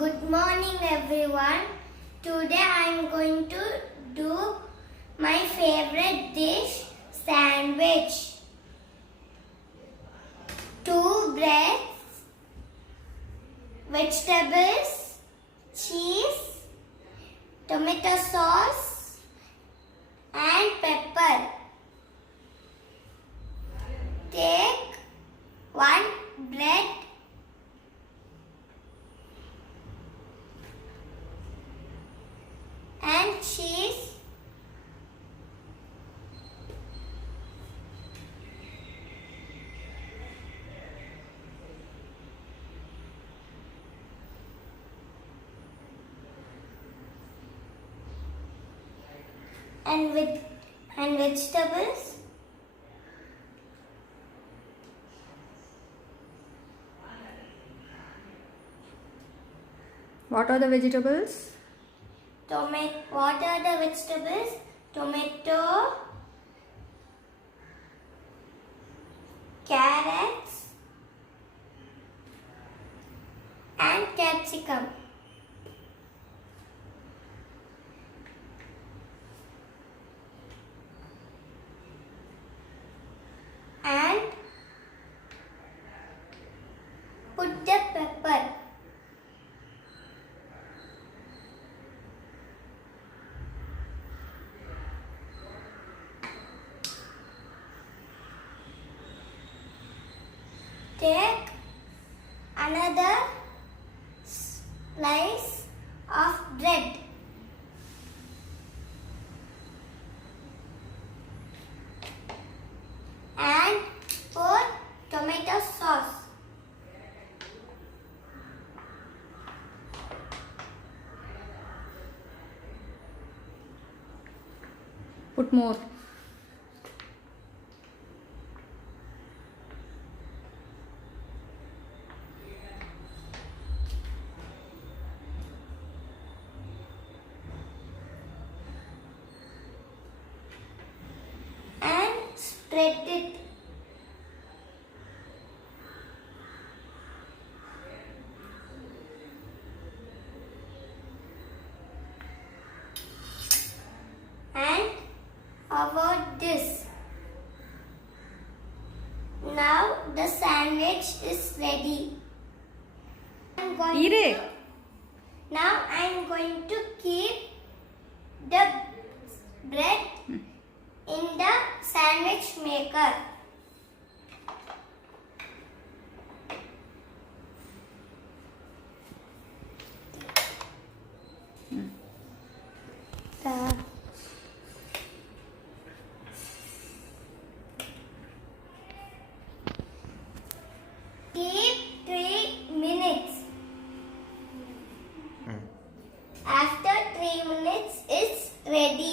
Good morning everyone. Today I am going to do my favorite dish, sandwich. 2 breads, vegetables, cheese, tomato sauce and pepper. Take 1 bread and cheese, and vegetables. What are the vegetables? What are the vegetables? Tomato, carrots and capsicum. And put the pepper. Take another slice of bread and pour tomato sauce. Put more. And spread it. And about this. Now the sandwich is ready. Eat it. Now I am going to keep the bread in the sandwich maker. Keep 3 minutes. After 3 minutes, it's ready.